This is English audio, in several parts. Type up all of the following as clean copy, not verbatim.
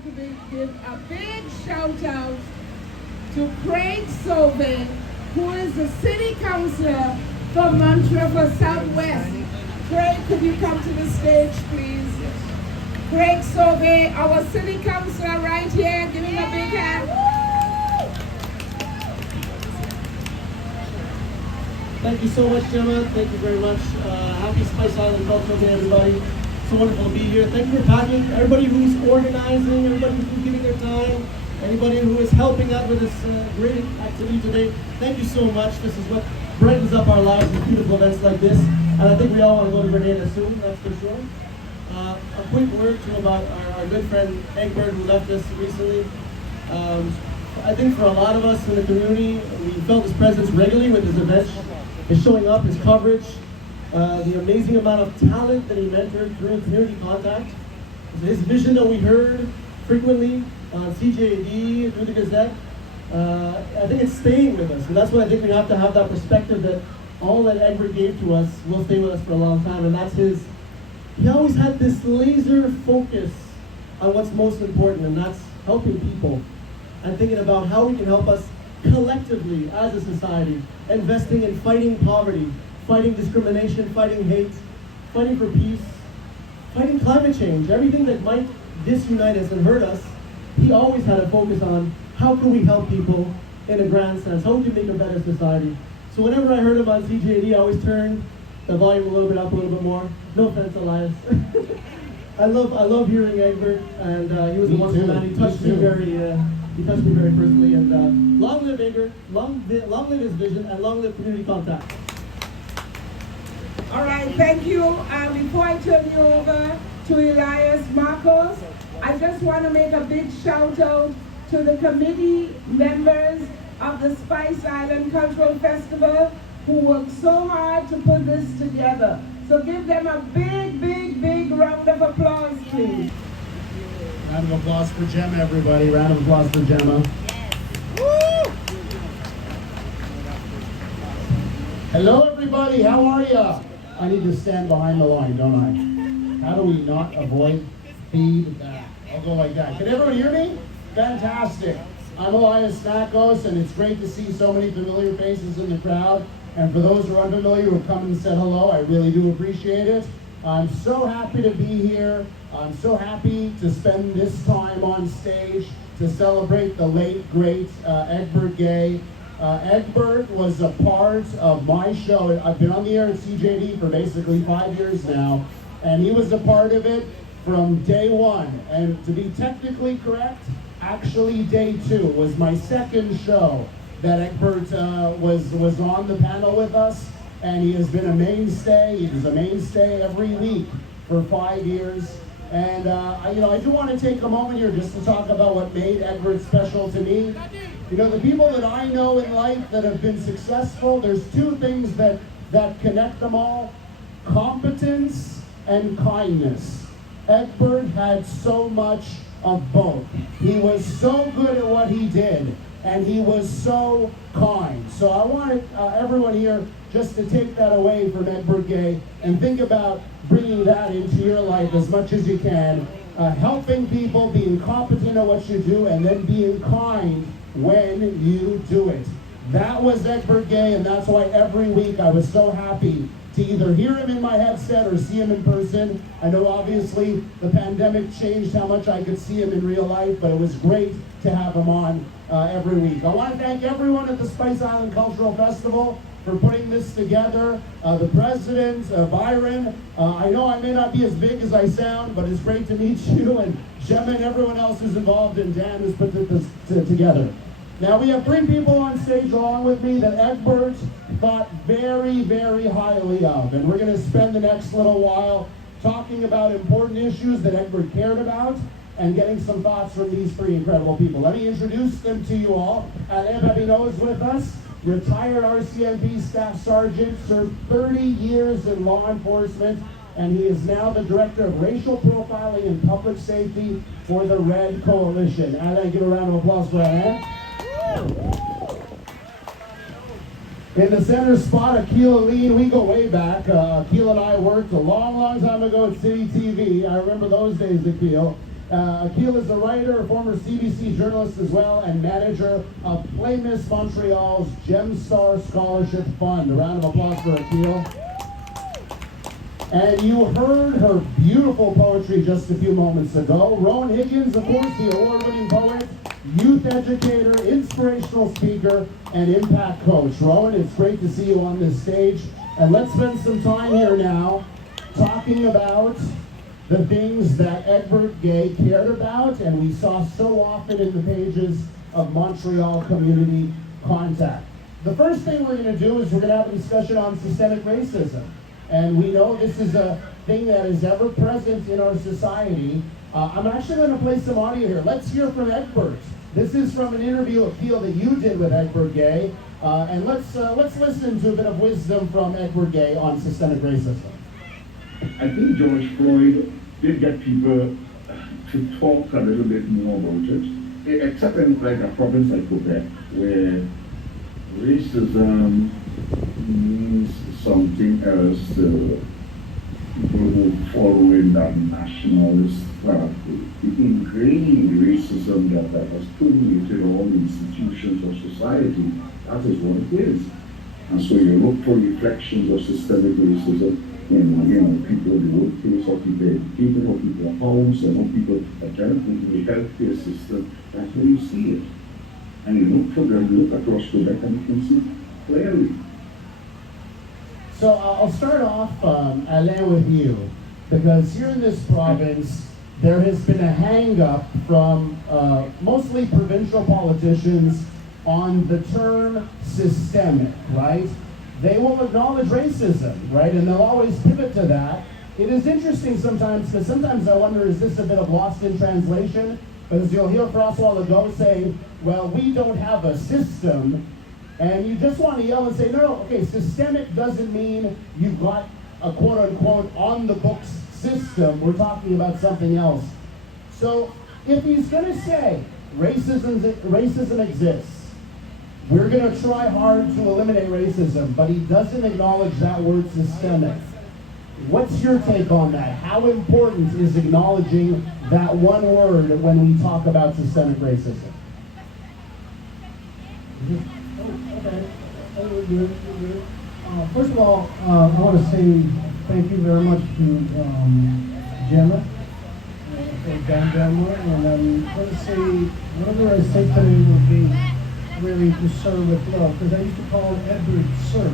have to give a big shout out to Craig Sovey, who is the city councilor for Montreal Southwest. Craig, could you come to the stage, please? Craig Sovey, our city councilor right here. Give him a big hand. Thank you so much, Gemma. Thank you very much. Happy Spice Island Cultural Day, everybody. So wonderful to be here. Thank you for packing. Everybody who's organizing, everybody who's giving their time, anybody who is helping out with this great activity today. Thank you so much. This is what brightens up our lives with beautiful events like this. And I think we all want to go to Grenada soon, that's for sure. A quick word too about our good friend Egbert, who left us recently. I think for a lot of us in the community, we felt his presence regularly with his events, his showing up, his coverage, the amazing amount of talent that he mentored through community contact, his vision that we heard frequently on CJAD, through the Gazette. I think it's staying with us, and that's what I think we have to have, that perspective that all that Egbert gave to us will stay with us for a long time, and that's he always had this laser focus on what's most important, and that's helping people and thinking about how we can help us collectively as a society, investing in fighting poverty, fighting discrimination, fighting hate, fighting for peace, fighting climate change, everything that might disunite us and hurt us. He always had a focus on how can we help people in a grand sense, how we can make a better society. So whenever I heard him on CJD, I always turned the volume a little bit up, a little bit more. No offense, Elias. I love hearing Egbert, and he was a wonderful man. He touched me very personally. And long live Egbert, long live his vision, and long live community contact. All right, thank you. Before I turn you over to Elias Marcos, I just want to make a big shout out to the committee members of the Spice Island Cultural Festival who worked so hard to put this together. So give them a big, big, big round of applause, please. Round of applause for Gemma, everybody. Round of applause for Gemma. Woo! Hello, everybody. How are ya? I need to stand behind the line, don't I? How do we not avoid feed that? I'll go like that. Can everyone hear me? Fantastic. I'm Elias Marcos, and it's great to see so many familiar faces in the crowd. And for those who are unfamiliar who have come and said hello, I really do appreciate it. I'm so happy to be here. I'm so happy to spend this time on stage to celebrate the late, great Egbert Gaye. Egbert was a part of my show. I've been on the air at CJD for basically 5 years now, and he was a part of it from day one. And to be technically correct, actually day 2 was my second show that Egbert was on the panel with us, and he has been a mainstay. He was a mainstay every week for 5 years. And I do want to take a moment here just to talk about what made Egbert special to me. You know, the people that I know in life that have been successful, there's 2 things that connect them all: competence and kindness. Egbert had so much of both. He was so good at what he did, and he was so kind. So I want everyone here just to take that away from Egbert Gaye and think about bringing that into your life as much as you can. Helping people, being competent at what you do, and then being kind when you do it. That was Egbert Gaye, and that's why every week I was so happy to either hear him in my headset or see him in person. I know obviously the pandemic changed how much I could see him in real life, but it was great to have him on every week. I want to thank everyone at the Spice Island Cultural Festival for putting this together. The president, Byron. I know I may not be as big as I sound, but it's great to meet you, and Gemma and everyone else who's involved, and Dan who's put this together. Now we have 3 people on stage along with me that Egbert thought very, very highly of, and we're going to spend the next little while talking about important issues that Egbert cared about and getting some thoughts from these 3 incredible people. Let me introduce them to you all. Alain Babineau is with us, retired RCMP Staff Sergeant, served 30 years in law enforcement, and he is now the Director of Racial Profiling and Public Safety for the Red Coalition. Alain, give a round of applause for Alain. In the center spot, Akil Aline, we go way back. Akil and I worked a long, long time ago at City TV. I remember those days, Akil. Akil is a writer, a former CBC journalist as well, and manager of Play Miss Montreal's GemStar Scholarship Fund. A round of applause for Akil. And you heard her beautiful poetry just a few moments ago. Rowan Higgins, of course, the award-winning poet, youth educator, inspirational speaker, and impact coach. Rowan, it's great to see you on this stage. And let's spend some time here now talking about the things that Egbert Gaye cared about and we saw so often in the pages of Montreal Community Contact. The first thing we're going to do is we're going to have a discussion on systemic racism. And we know this is a thing that is ever present in our society. I'm actually going to play some audio here. Let's hear from Egbert. This is from an interview appeal that you did with Egbert Gaye. And let's listen to a bit of wisdom from Egbert Gaye on systemic racism. I think George Floyd did get people to talk a little bit more about it, except in like a province like Quebec, where racism means something else to people who follow in that nationalist path. The ingrained racism that has permeated all institutions of society, that is what it is. And so you look for reflections of systemic racism in people in the workplace, or people educated, or people at homes, or people in the healthcare system. That's where you see it. And you look for them, you look across Quebec, and you can see clearly. So I'll start off, Alain, with you, because here in this province, there has been a hang-up from mostly provincial politicians on the term systemic, right? They will acknowledge racism, right? And they'll always pivot to that. It is interesting sometimes, because sometimes I wonder, is this a bit of lost in translation? Because you'll hear François Legault saying, well, we don't have a system, and you just want to yell and say, no, okay, systemic doesn't mean you've got a quote-unquote on-the-books system. We're talking about something else. So if he's going to say racism exists, we're going to try hard to eliminate racism, but he doesn't acknowledge that word systemic. What's your take on that? How important is acknowledging that one word when we talk about systemic racism? First of all, I want to say thank you very much to Gemma and Dan Delmore, and I'm going to say whatever I say today will be really to serve with love, because I used to call Egbert Sir.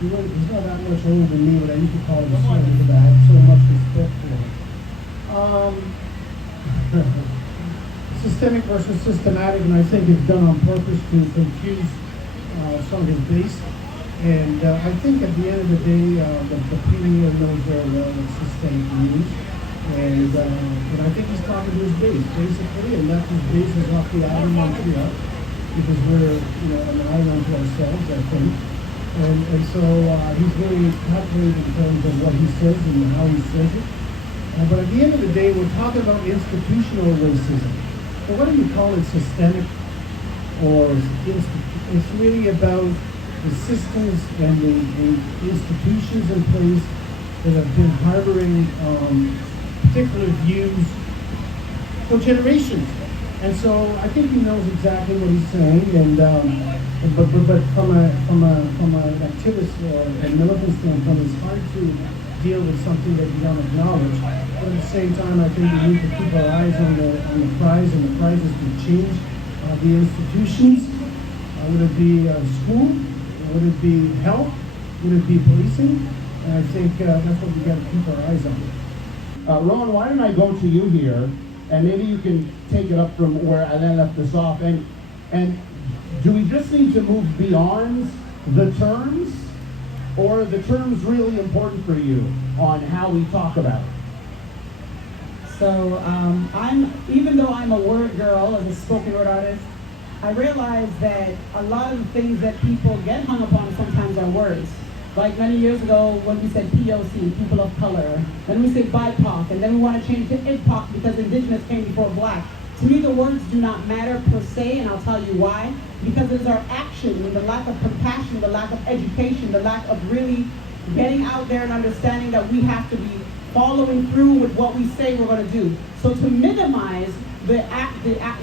He's not that much older than me, but I used to call him Sir because I have so much respect for him. Systemic versus systematic, and I think it's done on purpose to confuse some of his base. And I think at the end of the day, the premier knows very well what systemic means. And I think he's talking to his base, basically, and that his base is off the island of Montreal, because we're, an island to ourselves, I think. And so he's very calculated in terms of what he says and how he says it. But at the end of the day, we're talking about institutional racism. So whether you call it systemic or it's really about the systems and the institutions in place that have been harboring particular views for generations. And so I think he knows exactly what he's saying, and but from an activist or a militant standpoint, it's hard to deal with something that you don't acknowledge. But at the same time, I think we need to keep our eyes on the prize, and the prize is to change the institutions. Would it be school? Would it be health? Would it be policing? And I think that's what we got to keep our eyes on. Rowan, why don't I go to you here, and maybe you can take it up from where Alain left us off. And do we just need to move beyond the terms, or are the terms really important for you on how we talk about it? So even though I'm a word girl as a spoken word artist, I realize that a lot of the things that people get hung up on sometimes are words. Like many years ago when we said POC, people of color, then we say BIPOC, and then we want to change to IPOC because indigenous came before black. To me, the words do not matter per se, and I'll tell you why. Because it is our action and the lack of compassion, the lack of education, the lack of really getting out there and understanding that we have to be following through with what we say we're going to do. So to minimize the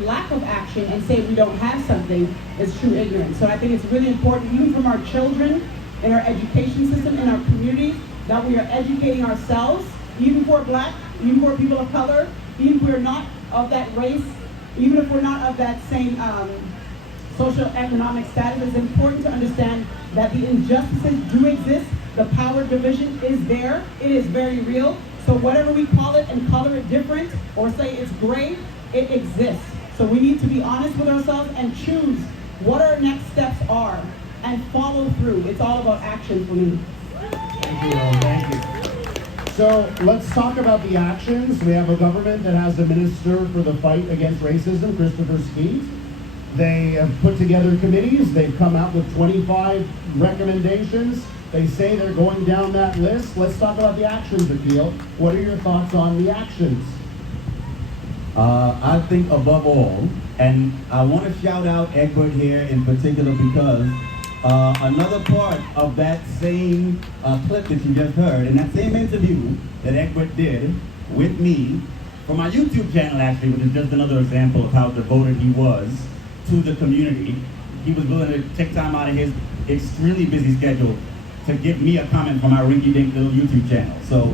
lack of action and say we don't have something is true ignorance. So I think it's really important, even from our children, in our education system, in our communities, that we are educating ourselves, even for Black, even for people of color, even if we're not of that race, even if we're not of that same social economic status. It's important to understand that the injustices do exist. The power division is there. It is very real. So whatever we call it and color it different or say it's gray, it exists. So we need to be honest with ourselves and choose what our next steps are and follow through. It's all about action for me. Thank you, Rose. Thank you. So let's talk about the actions. We have a government that has a minister for the fight against racism, Christopher Skeet. They have put together committees. They've come out with 25 recommendations. They say they're going down that list. Let's talk about the actions, Akil. What are your thoughts on the actions? I think above all, and I want to shout out Egbert here in particular because another part of that same clip that you just heard, in that same interview that Egbert did with me, for my YouTube channel actually, which is just another example of how devoted he was to the community. He was willing to take time out of his extremely busy schedule to give me a comment from our rinky-dink little YouTube channel. So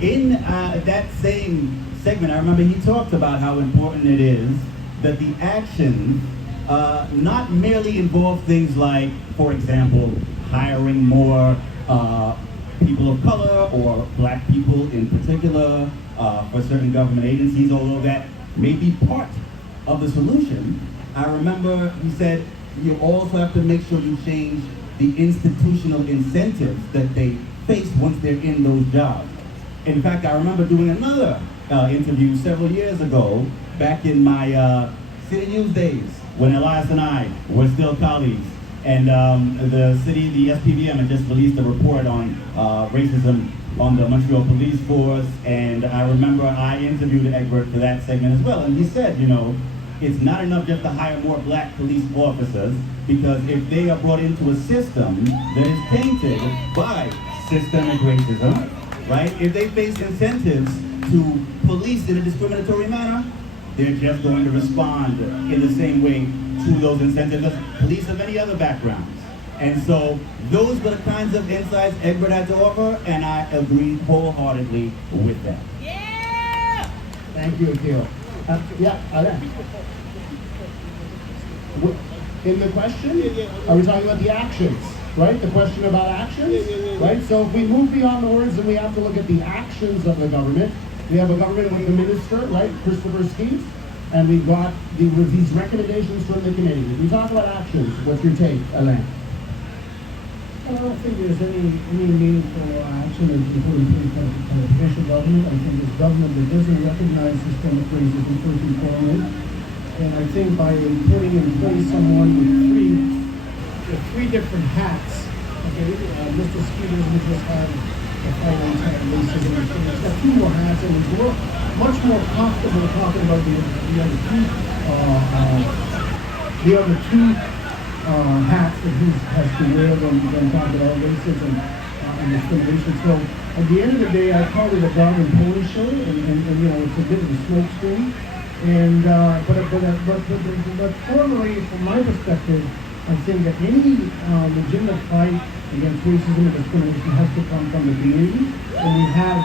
in that same segment, I remember he talked about how important it is that the actions not merely involve things like, for example, hiring more people of color or Black people in particular for certain government agencies, although that may be part of the solution. I remember he said you also have to make sure you change the institutional incentives that they face once they're in those jobs. In fact, I remember doing another interview several years ago, back in my City News days, when Elias and I were still colleagues. And the SPVM had just released a report on racism on the Montreal Police Force. And I remember I interviewed Egbert for that segment as well. And he said, you know, it's not enough just to hire more Black police officers, because if they are brought into a system that is tainted by systemic racism, right? If they face incentives to police in a discriminatory manner, they're just going to respond in the same way to those incentives as police of any other backgrounds. And so those were the kinds of insights Egbert had to offer, and I agree wholeheartedly with that. Yeah! Thank you, Akil. Yeah, Alain. In the question, are we talking about the actions, right? The question about actions, right? So if we move beyond the words and we have to look at the actions of the government, we have a government with the minister, right, Christopher Skeet, and we've got these recommendations from the committee. If we talk about actions, what's your take, Alain? I don't think there's any meaningful action that's been put in place by the provincial government. I think it's government that doesn't recognize systemic racism first and foremost. And I think by putting in place someone with three different hats, okay, Mr. Skeet doesn't just have the fight anti-racism. He's got two more hats, and he's much more comfortable talking about the other two hats that he has to wear when talking about racism and discrimination. So at the end of the day, I call it a dog and pony show, and you know, it's a bit of a smoke screen. And but formally, from my perspective, I think that any legitimate fight against racism and discrimination has to come from the community. And we have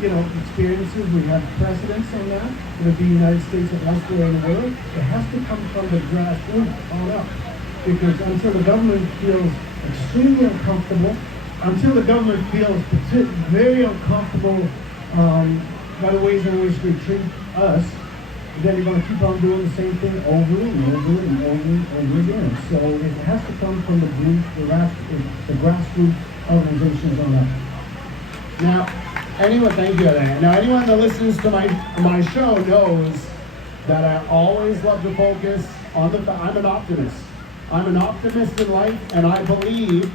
you know, experiences, we have precedents on that, whether it be the United States or elsewhere in the world. It has to come from the grassroots on up. Because until the government feels extremely uncomfortable, until the government feels very uncomfortable by the ways in which they treat us, then you're going to keep on doing the same thing over and over and over and over again. So it has to come from the grassroots organizations on up. Now, anyone, thank you, Alain. Now, anyone that listens to my show knows that I always love to focus on I'm an optimist. I'm an optimist in life, and I believe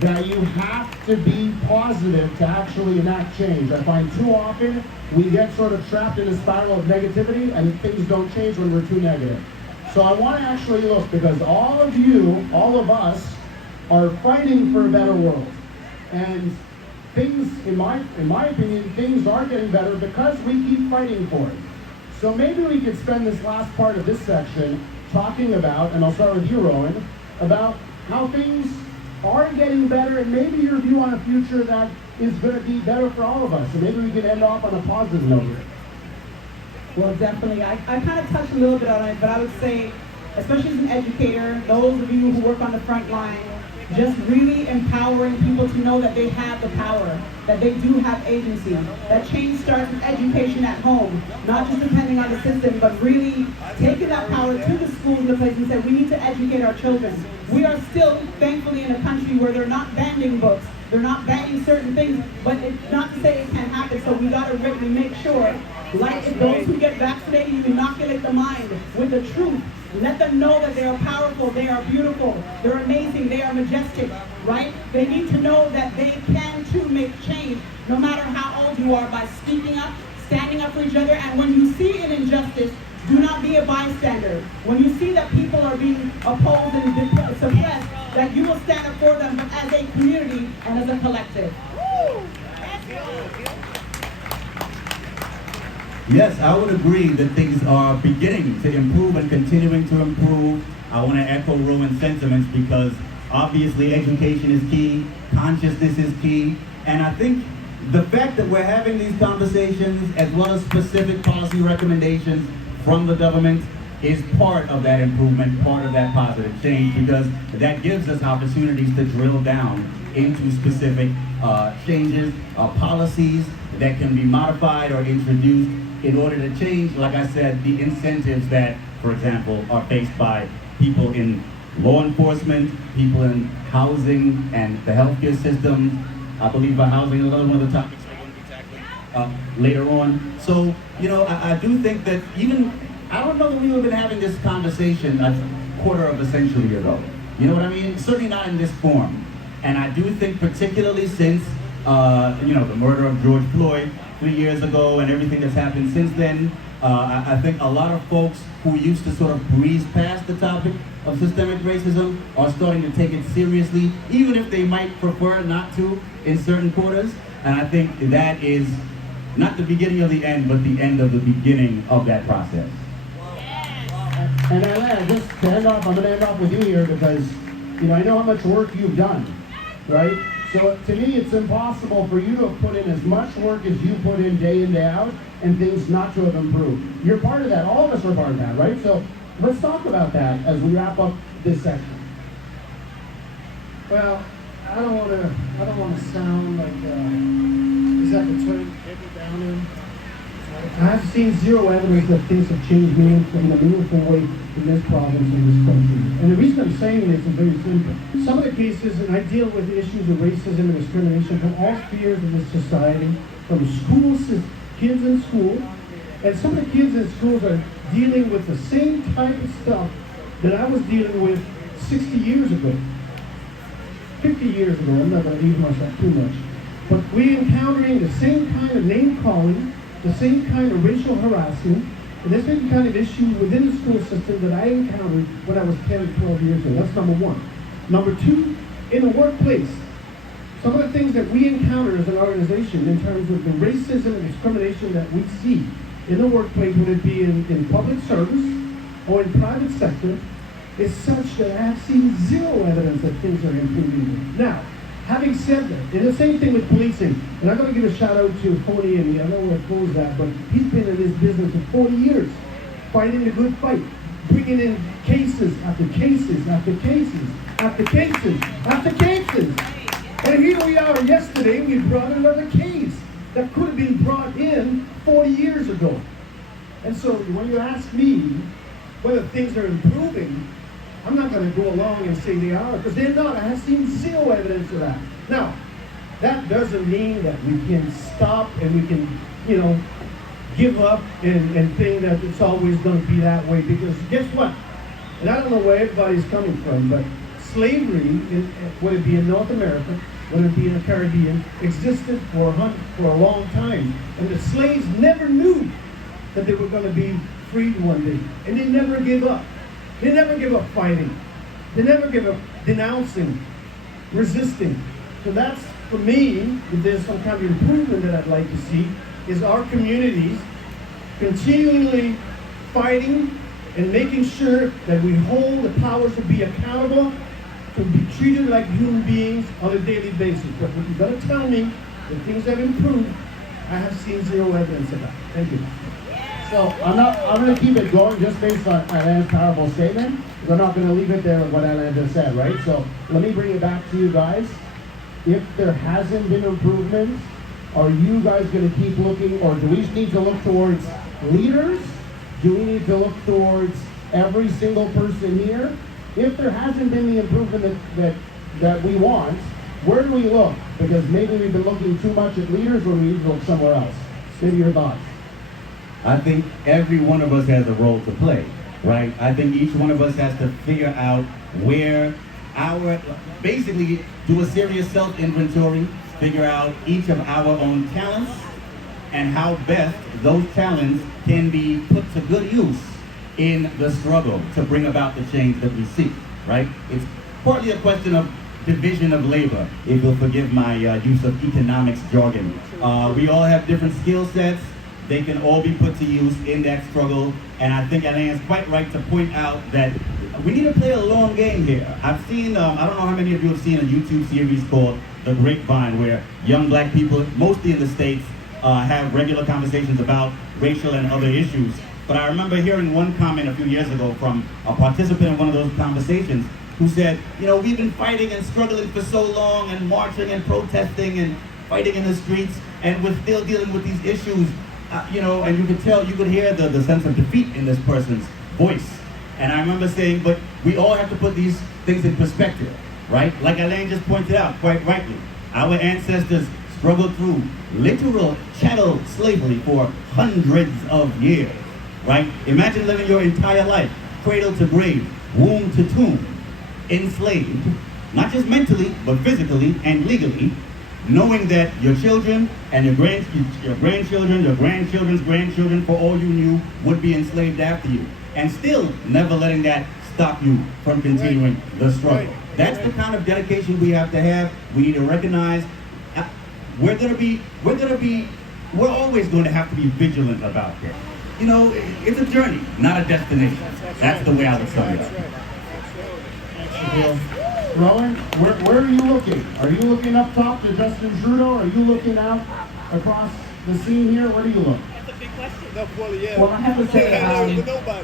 that you have to be positive to actually enact change. I find too often we get sort of trapped in a spiral of negativity, and things don't change when we're too negative. So I want to actually look, because all of you, all of us, are fighting for a better world. And things, in my opinion, things are getting better because we keep fighting for it. So maybe we could spend this last part of this section talking about, and I'll start with you, Rowan, about how things are getting better and maybe your view on a future that is going to be better for all of us. And maybe we can end off on a positive note here. Well, definitely. I kind of touched a little bit on it, but I would say, especially as an educator, those of you who work on the front line, just really empowering people to know that they have the power, that they do have agency, that change starts with education at home, not just depending on the system, but really taking that power to the schools and the place and say, we need to educate our children. We are still, thankfully, in a country where they're not banning books, they're not banning certain things, but it's not to say it can't happen, so we gotta really make sure, like if those who get vaccinated, you inoculate the mind with the truth. Let them know that they are powerful, they are beautiful, they're amazing, they are majestic, right? They need to know that they can too make change, no matter how old you are, by speaking up, standing up for each other, and when you see an injustice, do not be a bystander. When you see that people are being opposed and suppressed, that you will stand up for them, but as a community and as a collective. Yes, I would agree that things are beginning to improve and continuing to improve. I want to echo Rowan's sentiments because obviously education is key, consciousness is key, and I think the fact that we're having these conversations as well as specific policy recommendations from the government is part of that improvement, part of that positive change, because that gives us opportunities to drill down into specific changes, policies that can be modified or introduced in order to change, like I said, the incentives that, for example, are faced by people in law enforcement, people in housing and the healthcare system. I believe housing is another one of the topics we're going to be tackling later on. So, you know, I do think that even, I don't know that we would have been having this conversation a quarter of a century ago. You know what I mean? Certainly not in this form. And I do think particularly since, you know, the murder of George Floyd 3 years ago and everything that's happened since then, I think a lot of folks who used to sort of breeze past the topic of systemic racism are starting to take it seriously, even if they might prefer not to in certain quarters. And I think that is not the beginning of the end, but the end of the beginning of that process. And Alain, just to end off, I'm going to end off with you here because, you know, I know how much work you've done, right? So to me, it's impossible for you to have put in as much work as you put in day out and things not to have improved. You're part of that. All of us are part of that, right? So let's talk about that as we wrap up this section. Well, I don't want to sound like is that the term Egbert down in? I've seen zero evidence that things have changed in a meaningful way in this province and this country. And the reason I'm saying this is very simple. Some of the cases, and I deal with issues of racism and discrimination from all spheres of this society, from schools, kids in school, and some of the kids in schools are dealing with the same type of stuff that I was dealing with 60 years ago. 50 years ago, I'm not going to use myself too much. But we're encountering the same kind of name-calling, the same kind of racial harassment, and the same kind of issues within the school system that I encountered when I was 10 or 12 years old. That's number one. Number two, in the workplace, some of the things that we encounter as an organization in terms of the racism and discrimination that we see in the workplace, whether it be in public service or in private sector, is such that I have seen zero evidence that things are improving. Now, having said that, and the same thing with policing, and I'm going to give a shout out to Tony, and I know where Cole's at, but he's been in this business for 40 years, fighting the good fight, bringing in cases after cases after cases after cases after cases. And here we are yesterday, we brought another case that could have been brought in 40 years ago. And so when you ask me whether things are improving, I'm not going to go along and say they are, because they're not. I have seen zero evidence of that. Now, that doesn't mean that we can stop and we can, you know, give up and think that it's always going to be that way, because guess what? And I don't know where everybody's coming from, but slavery, whether it be in North America, whether it be in the Caribbean, existed for a long time. And the slaves never knew that they were going to be freed one day. And they never gave up. They never give up fighting. They never give up denouncing resisting. So that's, for me, if there's some kind of improvement that I'd like to see, is our communities continually fighting and making sure that we hold the powers to be accountable, to be treated like human beings on a daily basis. But if you're going to tell me that things have improved, I have seen zero evidence of that. Thank you. So I'm going to keep it going just based on Alain's powerful statement. I'm not going to leave it there with what Alain just said, right? So let me bring it back to you guys. If there hasn't been improvement, are you guys going to keep looking, or do we need to look towards leaders? Do we need to look towards every single person here? If there hasn't been the improvement that we want, where do we look? Because maybe we've been looking too much at leaders, or we need to look somewhere else. Give your thoughts. I think every one of us has a role to play, right? I think each one of us has to figure out where basically do a serious self-inventory, figure out each of our own talents and how best those talents can be put to good use in the struggle to bring about the change that we seek, right? It's partly a question of division of labor, if you'll forgive my use of economics jargon. We all have different skill sets. They can all be put to use in that struggle. And I think Alain is quite right to point out that we need to play a long game here. I've seen, I don't know how many of you have seen a YouTube series called The Grapevine, where young black people, mostly in the States, have regular conversations about racial and other issues. But I remember hearing one comment a few years ago from a participant in one of those conversations who said, you know, we've been fighting and struggling for so long and marching and protesting and fighting in the streets, and we're still dealing with these issues. You know, and you could tell, you could hear the sense of defeat in this person's voice. And I remember saying, but we all have to put these things in perspective, right? Like Alain just pointed out, quite rightly, our ancestors struggled through literal chattel slavery for hundreds of years, right? Imagine living your entire life, cradle to grave, womb to tomb, enslaved, not just mentally, but physically and legally, knowing that your children and your grandchildren, your grandchildren's grandchildren, for all you knew, would be enslaved after you. And still never letting that stop you from continuing the struggle. That's the kind of dedication we have to have. We need to recognize we're always going to have to be vigilant about this. You know, it's a journey, not a destination. That's the way I would sum it up. Rowan, where are you looking? Are you looking up top to Justin Trudeau? Are you looking out across the scene here? Where do you look? That's a big question. Well, I have to say,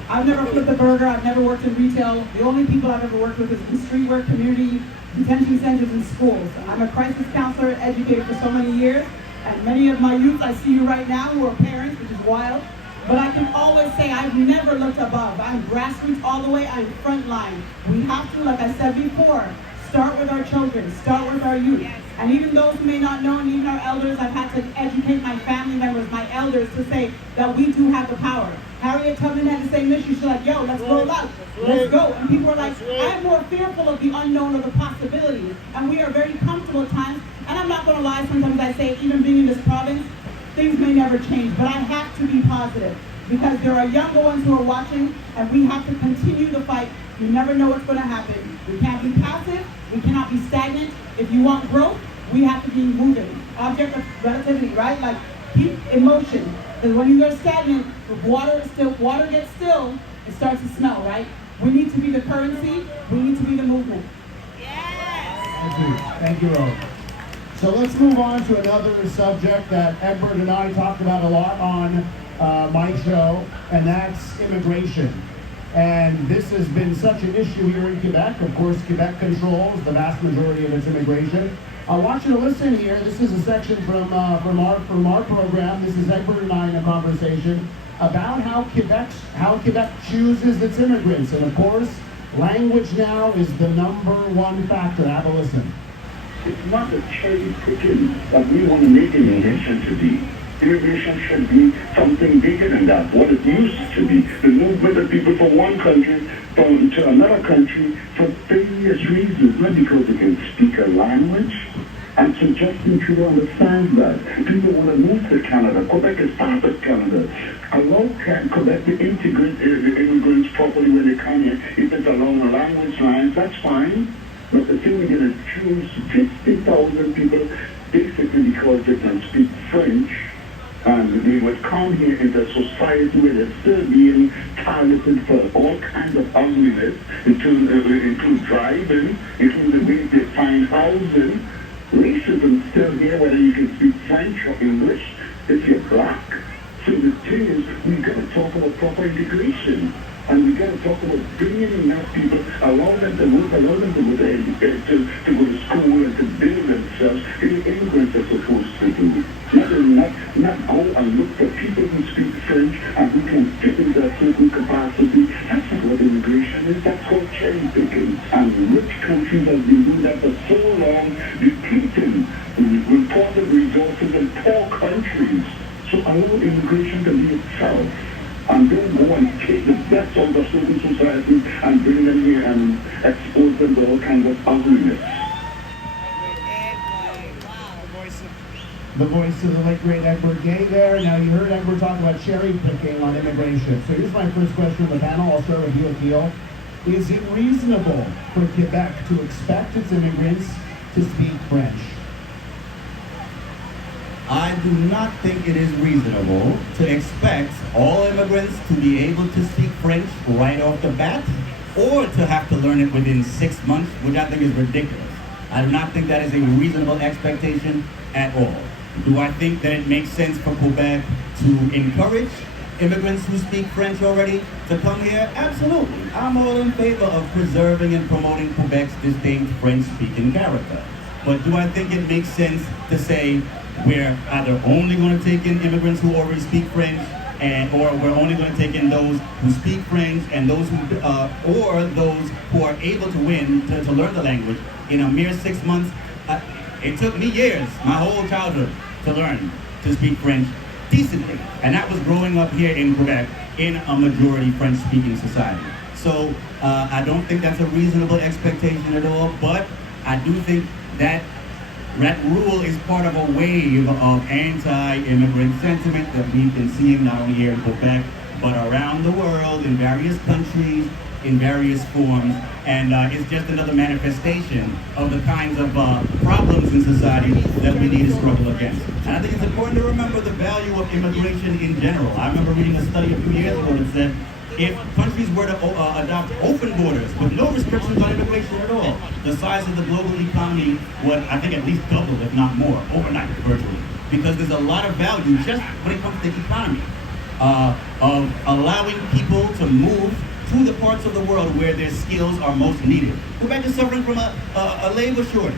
I've never flipped a burger. I've never worked in retail. The only people I've ever worked with is in street work, community, detention centers, and schools. I'm a crisis counselor, educated for so many years, and many of my youth, I see you right now, who are parents, which is wild. But I can always say I've never looked above. I'm grassroots all the way, I'm frontline. We have to, like I said before, start with our children, start with our youth. And even those who may not know, and even our elders, I've had to educate my family members, my elders, to say that we do have the power. Harriet Tubman had the same issue. She's like, yo, let's roll out, let's go. And people are like, I am more fearful of the unknown or the possibilities. And we are very comfortable at times. And I'm not gonna lie, sometimes I say, even being in this province, things may never change, but I have to be positive because there are younger ones who are watching, and we have to continue the fight. You never know what's going to happen. We can't be passive. We cannot be stagnant. If you want growth, we have to be moving. Object of relativity, right? Like keep in motion. Because when you go stagnant, if water gets still, it starts to smell, right? We need to be the currency. We need to be the movement. Thank you. Thank you, Rose. So let's move on to another subject that Egbert and I talked about a lot on my show, and that's immigration. And this has been such an issue here in Quebec. Of course, Quebec controls the vast majority of its immigration. I want you to listen here. This is a section from our program. This is Egbert and I in a conversation about how Quebec chooses its immigrants. And of course, language now is the #1 factor. Have a listen. It's not a cherry picking that we want to make immigration to be. Immigration should be something bigger than that, what it used to be. The movement of people from one country to another country for various reasons, not because they can speak a language. And so Justin Trudeau understands that. People want to move to Canada. Quebec is part of Canada. Allow Quebec to integrate the immigrants properly when they come here. If it's along the language lines, that's fine. But the thing we're going to choose 50,000 people basically because they can speak French, and they would come here into a society where they're still being targeted for all kinds of ugliness, include driving, include the way they find housing. Racism is still here, whether you can speak French or English, if you're black. So the thing is, we got to talk about proper integration. And we got to talk about bringing enough people, allow them to work, allow them to go to go to school and to build themselves. The immigrants are supposed to do. Not go and look for people who speak French and who can fit into a certain capacity. That's not what immigration is. That's called cherry picking. And rich countries have been doing that for so long, depleting important resources in poor countries. So allow immigration to be itself. And don't go and take the best of the certain society and bring them here and expose them to all kinds of ugliness. The voice of the late great Egbert Gaye there. Now you heard Egbert talk about cherry picking on immigration. So here's my first question of the panel. I'll start with you, Akil. Is it reasonable for Quebec to expect its immigrants to speak French? I do not think it is reasonable to expect all immigrants to be able to speak French right off the bat, or to have to learn it within 6 months, which I think is ridiculous. I do not think that is a reasonable expectation at all. Do I think that it makes sense for Quebec to encourage immigrants who speak French already to come here? Absolutely. I'm all in favor of preserving and promoting Quebec's distinct French-speaking character. But do I think it makes sense to say we're either only going to take in immigrants who already speak French, or we're only going to take in those who speak French and those who, or those who are able to learn the language in a mere 6 months? It took me years, my whole childhood, to learn to speak French decently, and that was growing up here in Quebec in a majority French-speaking society. So I don't think that's a reasonable expectation at all, but I do think that rule is part of a wave of anti-immigrant sentiment that we've been seeing not only here in Quebec, but around the world in various countries, in various forms, and it's just another manifestation of the kinds of problems in society that we need to struggle against. And I think it's important to remember the value of immigration in general. I remember reading a study a few years ago that said, if countries were to adopt open borders with no restrictions on immigration at all, the size of the global economy would, I think, at least double, if not more, overnight, virtually. Because there's a lot of value just when it comes to the economy, of allowing people to move to the parts of the world where their skills are most needed. Quebec is suffering from a labor shortage,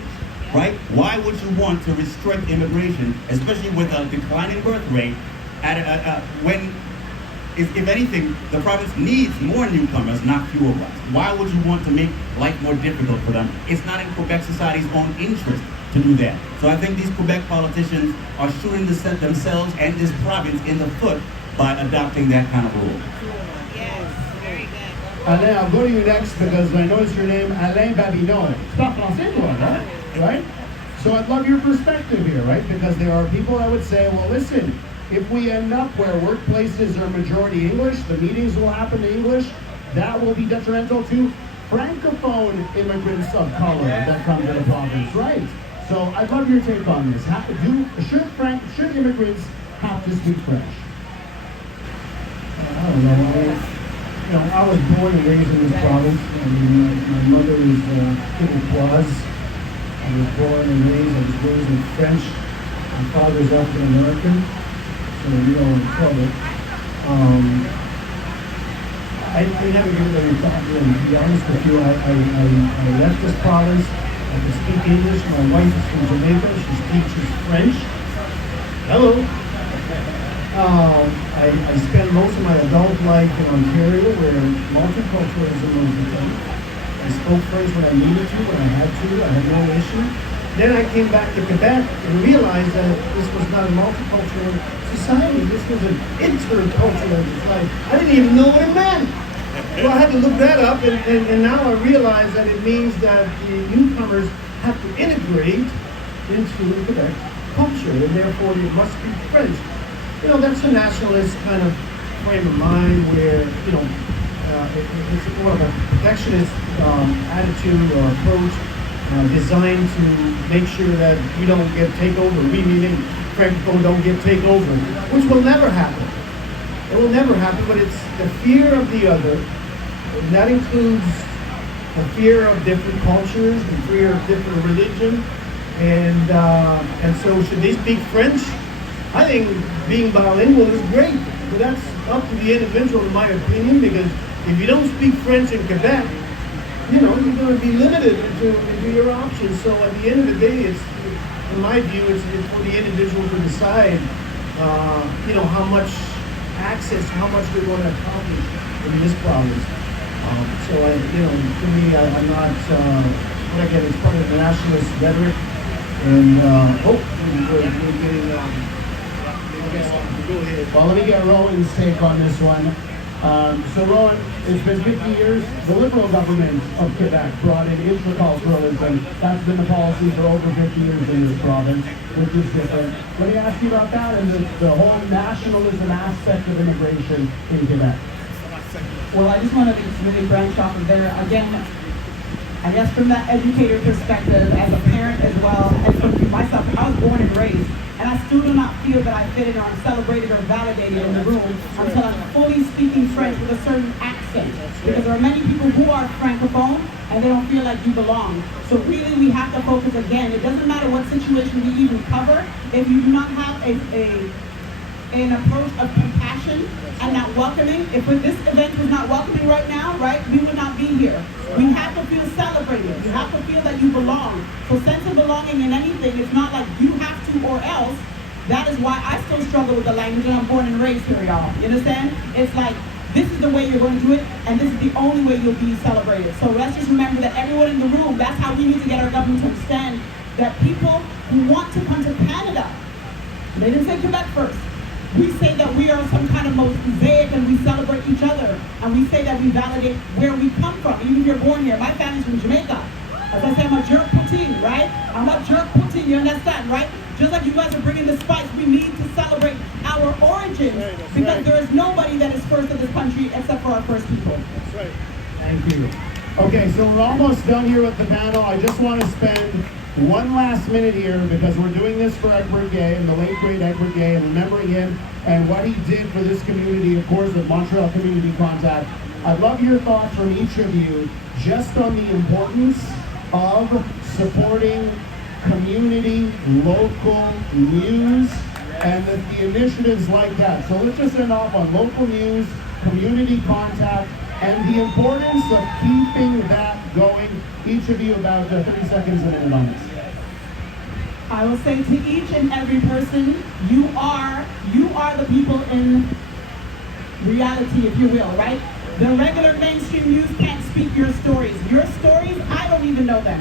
right? Why would you want to restrict immigration, especially with a declining birth rate, when, if anything, the province needs more newcomers, not fewer ones? Why would you want to make life more difficult for them? It's not in Quebec society's own interest to do that. So I think these Quebec politicians are shooting themselves and this province in the foot by adopting that kind of rule. Alain, I'll go to you next because I noticed your name, Alain Babineau. C'est pas français, toi, right? So I'd love your perspective here, right? Because there are people that would say, well, listen, if we end up where workplaces are majority English, the meetings will happen in English, that will be detrimental to Francophone immigrants of color that come to the province, right? So I'd love your take on this. Should immigrants have to speak French? I don't know. I was born and raised in this province. I mean, my mother was Quebecoise. I was born and raised. I was raised in French. My father's African American, so in trouble. I never given it any thought. Really, to be honest with you, I left this province. I can speak English. My wife is from Jamaica. She speaks French. Hello. I spent most of my adult life in Ontario, where multiculturalism was the thing. I spoke French when I needed to, when I had to. I had no issue. Then I came back to Quebec and realized that this was not a multicultural society. This was an intercultural society. I didn't even know what it meant. Well, I had to look that up, and now I realize that it means that the newcomers have to integrate into Quebec culture, and therefore they must speak French. That's a nationalist kind of frame of mind where, it's more of a protectionist attitude or approach. designed to make sure that we don't get takeover. We meaning Francophone don't get takeover, which will never happen. It will never happen, but it's the fear of the other. And that includes the fear of different cultures, the fear of different religion, and so should they speak French? I think being bilingual is great, but that's up to the individual, in my opinion, because if you don't speak French in Quebec, you're going to be limited into your options. So at the end of the day, in my view, it's for the individual to decide, how much access, how much they want to accomplish in this province. To me, I'm not, again, it's part of the nationalist rhetoric, and we're getting, go ahead. Well, let me get Rowan's take on this one. So Rowan, it's been 50 years. The Liberal government of Quebec brought in interculturalism. That's been the policy for over 50 years in this province, which is different. Let me ask you about that and the whole nationalism aspect of immigration in Quebec. Well, I just want to really branch off of there. Again, I guess from that educator perspective, as a parent as well, as from myself, I was born and raised, and I still do not feel that I fit in or I'm celebrated or validated in the room until I'm fully speaking French with a certain accent. Because there are many people who are Francophone, and they don't feel like you belong. So really, we have to focus again. It doesn't matter what situation we even cover, if you do not have an approach of compassion and not welcoming. If this event was not welcoming right now, right, we would not be here. We have to feel celebrated. You have to feel that you belong. So sense of belonging in anything, it's not like you have to or else. That is why I still struggle with the language, and I'm born and raised here, y'all. You understand? It's like, this is the way you're going to do it, and this is the only way you'll be celebrated. So let's just remember that everyone in the room, that's how we need to get our government to understand that people who want to come to Canada, they didn't say Quebec first. We say that we are some kind of mosaic and we celebrate each other. And we say that we validate where we come from. Even if you're born here, my family's from Jamaica. As I say, I'm a jerk poutine, right? I'm a jerk poutine, you understand, right? Just like you guys are bringing the spice, we need to celebrate our origins. Because there is nobody that is first in this country except for our first people. That's right. Thank you. Okay, so we're almost done here with the panel. I just want to spend one last minute here because we're doing this for Egbert Gaye and the late great Egbert Gaye and remembering him and what he did for this community, of course, with Montreal Community Contact. I'd love your thoughts from each of you just on the importance of supporting community, local news, and the initiatives like that. So let's just end off on local news, community contact, and the importance of keeping that going. Each of you about 30 seconds and end on this. I will say to each and every person, you are the people in reality, if you will, right? The regular mainstream news can't speak your stories. Your stories, I don't even know them.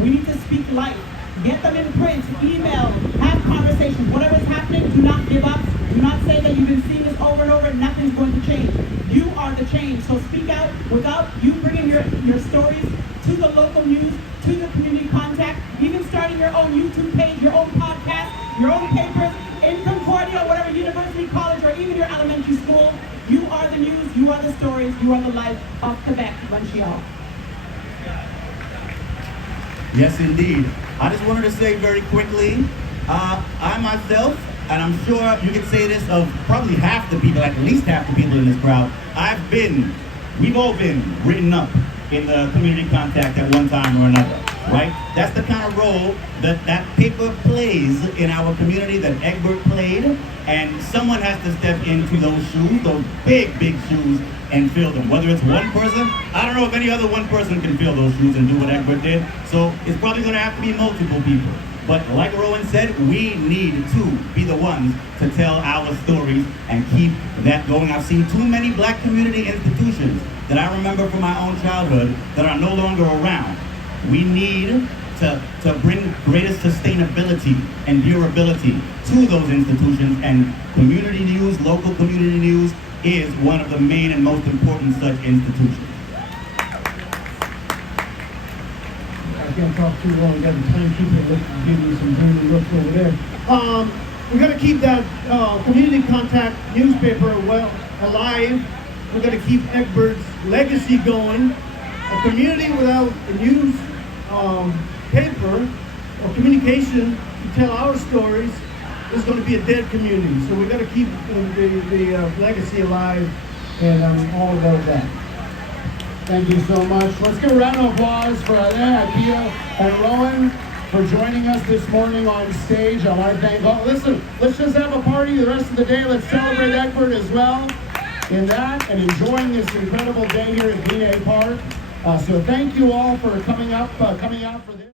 We need to speak life. Get them in print, email, have conversations. Whatever is happening, do not give up. Do not say that you've been seeing this over and over and nothing's going to change. You are the change. So speak out without you bringing your stories to the local news, to the community contact, even starting your own YouTube page, your own podcast, your own papers, in Concordia, whatever university, college, or even your elementary school. You are the news, you are the stories, you are the life of Quebec, Montreal. Yes, indeed. I just wanted to say very quickly, I myself, and I'm sure you can say this of probably half the people, at least half the people in this crowd, we've all been written up in the community contact at one time or another, right? That's the kind of role that paper plays in our community, that Egbert played, and someone has to step into those shoes, those big, big shoes, and fill them. Whether it's one person, I don't know if any other one person can fill those shoes and do what Egbert did, so it's probably gonna have to be multiple people. But like Rowan said, we need to be the ones to tell our stories and keep that going. I've seen too many black community institutions that I remember from my own childhood that are no longer around. We need to bring greater sustainability and durability to those institutions, and community news, local community news, is one of the main and most important such institutions. I can't talk too long. We got the timekeeper give you some dirty looks over there. We got to keep that community contact newspaper alive. We're going to keep Egbert's legacy going. A community without a news paper or communication to tell our stories is going to be a dead community. So we got to keep the legacy alive, and I'm all about that. Thank you so much. Let's give a round of applause for Alain, Pia, and Rowan for joining us this morning on stage. I want to thank all. Listen, let's just have a party the rest of the day. Let's celebrate Egbert as well in that and enjoying this incredible day here at Gaye Park. So thank you all for coming out for this.